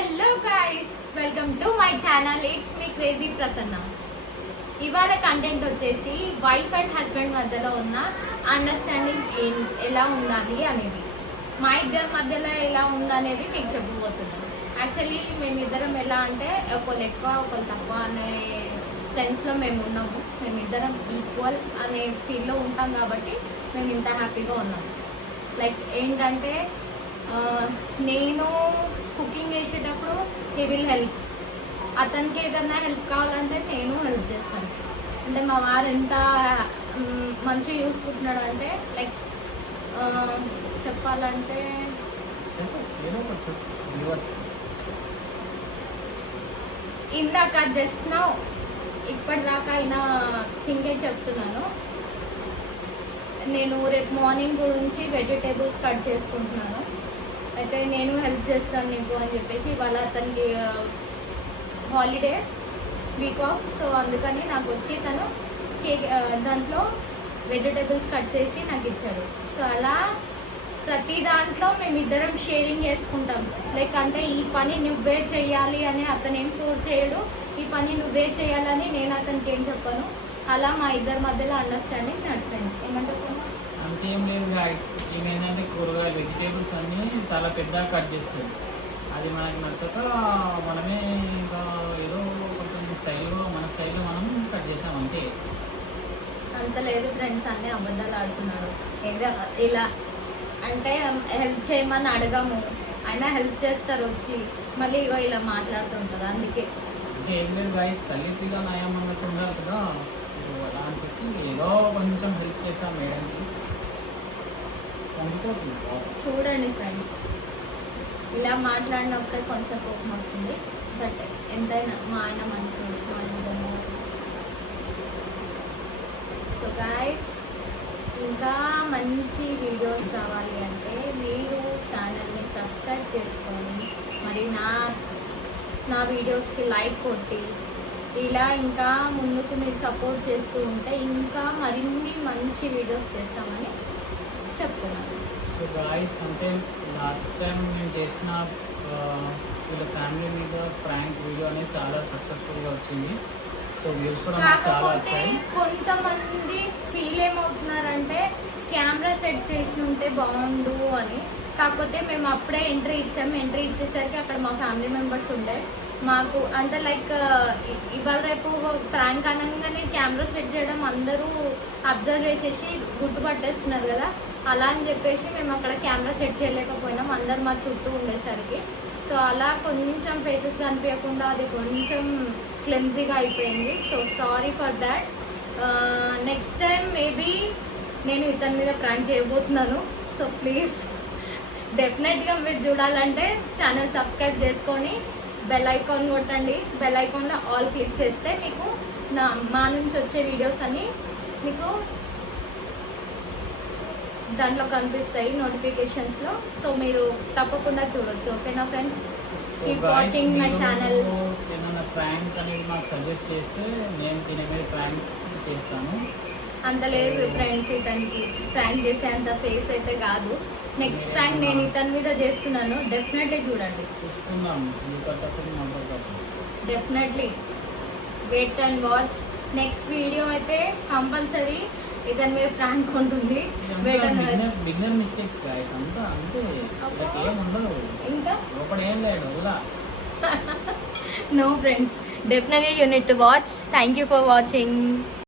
Hello guys, welcome to my channel. It's me crazy Prasanna. ఇవాళ content వచ్చేసి wife and husband మధ్యలో ఉన్న understanding ఎలా ఉండాలి అనేది, మా ఇద్దరి మధ్యలో ఎలా ఉందనేది మీకు చెప్పబోతున్నాను. యాక్చువల్లీ మేమిద్దరం ఎలా అంటే ఒకళ్ళు ఎక్కువ ఒకళ్ళు తక్కువ అనే సెన్స్లో మేము ఉన్నాము. మేమిద్దరం ఈక్వల్ అనే ఫీల్లో ఉంటాం కాబట్టి మేము ఇంత హ్యాపీగా ఉన్నాము. లైక్ ఏంటంటే నేను కుకింగ్ చేసేటప్పుడు హీ విల్ హెల్ప్. అతనికి ఏదైనా హెల్ప్ కావాలంటే నేను హెల్ప్ చేస్తాను. అంటే మా వారు ఎంత మంచిగా చూసుకుంటున్నాడు అంటే లైక్ చెప్పాలంటే ఇందాక జస్ట్ నౌ ఇప్పటిదాకా అయినా థింకే చెప్తున్నాను. నేను రేపు మార్నింగ్ గురించి వెజిటేబుల్స్ కట్ చేసుకుంటున్నాను. అయితే నేను హెల్ప్ చేస్తాను నీకు అని చెప్పేసి ఇవాళ అతనికి హాలిడే వీక్ ఆఫ్, సో అందుకని నాకు వచ్చి తను కేక్ దాంట్లో వెజిటేబుల్స్ కట్ చేసి నాకు ఇచ్చాడు. సో అలా ప్రతి దాంట్లో మేమిద్దరం షేరింగ్ చేసుకుంటాం. లైక్ అంటే ఈ పని నువ్వే చేయాలి అని అతను ఏం ఫోర్స్ చేయడు, ఈ పని నువ్వే చేయాలని నేను అతనికి ఏం చెప్పాను. అలా మా ఇద్దరి మధ్యలో అండర్స్టాండింగ్ నడిచిపోయింది. ఏమంటారు? అంతేం లేదు గాయస్, ఏమైందంటే కూరగాయలు వెజిటేబుల్స్ అన్నీ చాలా పెద్దగా కట్ చేస్తుంది. అది మనకి నచ్చక మనమే ఇంకా ఏదో కొంచెం స్టైల్లో మన స్టైల్లో మనం కట్ చేసాం అంతే. అంత లేదు ఫ్రెండ్స్, అన్నీ అబద్ధాలు ఆడుతున్నాడు. ఏదో ఇలా అంటే హెల్ప్ చేయమని అడగము, అయినా హెల్ప్ చేస్తారు వచ్చి, మళ్ళీ ఇగో ఇలా మాట్లాడుతుంటారు. అందుకే అంటే ఏం లేదు గాయస్, తల్లి పిల్ల నయం అన్నట్టు ఉండాలి కదా. అలా అని చెప్పి ఏదో కొంచెం హెల్ప్ చేసాం మేడంకి. చూడండి ఫ్రెండ్స్, ఇలా మాట్లాడినప్పుడే కొంచెం కోపం వస్తుంది. బట్ ఎంతైనా మా ఆయన మంచిది, మా ఆయన. సో గాయస్, ఇంకా మంచి వీడియోస్ రావాలి అంటే మీరు ఛానల్ని సబ్స్క్రైబ్ చేసుకొని మరి నా వీడియోస్కి లైక్ కొట్టి ఇలా ఇంకా ముందుకు మీరు సపోర్ట్ చేస్తూ ఉంటే ఇంకా మరిన్ని మంచి వీడియోస్ చేస్తామని చెప్తున్నాను. సో గాయస్, అంటే లాస్ట్ టైం నేను చేసిన వీళ్ళ ఫ్యామిలీ మీద ప్రాంక్ వీడియో అనేది చాలా సక్సెస్ఫుల్గా వచ్చింది. సో వ్యూస్ కూడా చాలా వచ్చాయి. కొంతమంది ఫీల్ ఏమవుతున్నారంటే కెమెరా సెట్ చేసి ఉంటే బాగుండు అని. కాకపోతే మేము అప్పుడే ఎంట్రీ ఇచ్చాము. ఎంట్రీ ఇచ్చేసరికి అక్కడ మా ఫ్యామిలీ మెంబర్స్ ఉండే మాకు అంటే లైక్ ఇవాళ రేపు ప్రాంక్ అనగానే కెమెరా సెట్ చేయడం అందరూ అబ్జర్వ్ చేసేసి గుర్తుపట్టేస్తున్నారు కదా. అలా అని చెప్పేసి మేము అక్కడ కెమెరా సెట్ చేయలేకపోయినాం, అందరు మా చుట్టూ ఉండేసరికి. సో అలా కొంచెం ఫేసెస్ కనిపించకుండా అది కొంచెం క్లెమ్జీగా అయిపోయింది. So sorry for that. Next time maybe నేను ఇతని మీద ప్రాంక్ చేయబోతున్నాను. సో ప్లీజ్ డెఫినెట్గా మీరు చూడాలంటే ఛానల్ సబ్స్క్రైబ్ చేసుకొని బెల్ ఐకాన్ కొట్టండి. బెల్ ఐకాన్లో ఆల్ క్లిక్ చేస్తే మీకు మా నుంచి వచ్చే వీడియోస్ అన్నీ మీకు దాంట్లో కనిపిస్తాయి నోటిఫికేషన్స్లో. సో మీరు తప్పకుండా చూడొచ్చు. ఓకేనా friends? Keep watching my channel. ఏమైనా ప్రాంక్ అనేది మాకు సజెస్ట్ చేస్తే నేను దీని మీద ప్రాంక్ చేస్తాను. అంత లేదు ఫ్రెండ్స్, ఇతనికి ప్రాంక్ చేసే అంత ఫేస్ అయితే కాదు. నెక్స్ట్ ప్రాంక్ నేను ఇతని మీద చేస్తున్నాను. డెఫినెట్లీ చూడండి, చూసుకుందాం. Definitely wait and watch. Next video అయితే కంపల్సరీ ఇతని మీద ప్రాంక్ ఉంటుంది. బిగినర్ మిస్టేక్స్ గాయ్స్, అంతా అంతే, ఏం ఉండదు. ఇంకా లోపల ఏం లేదు. No friends, definitely you need to watch. Thank you for watching.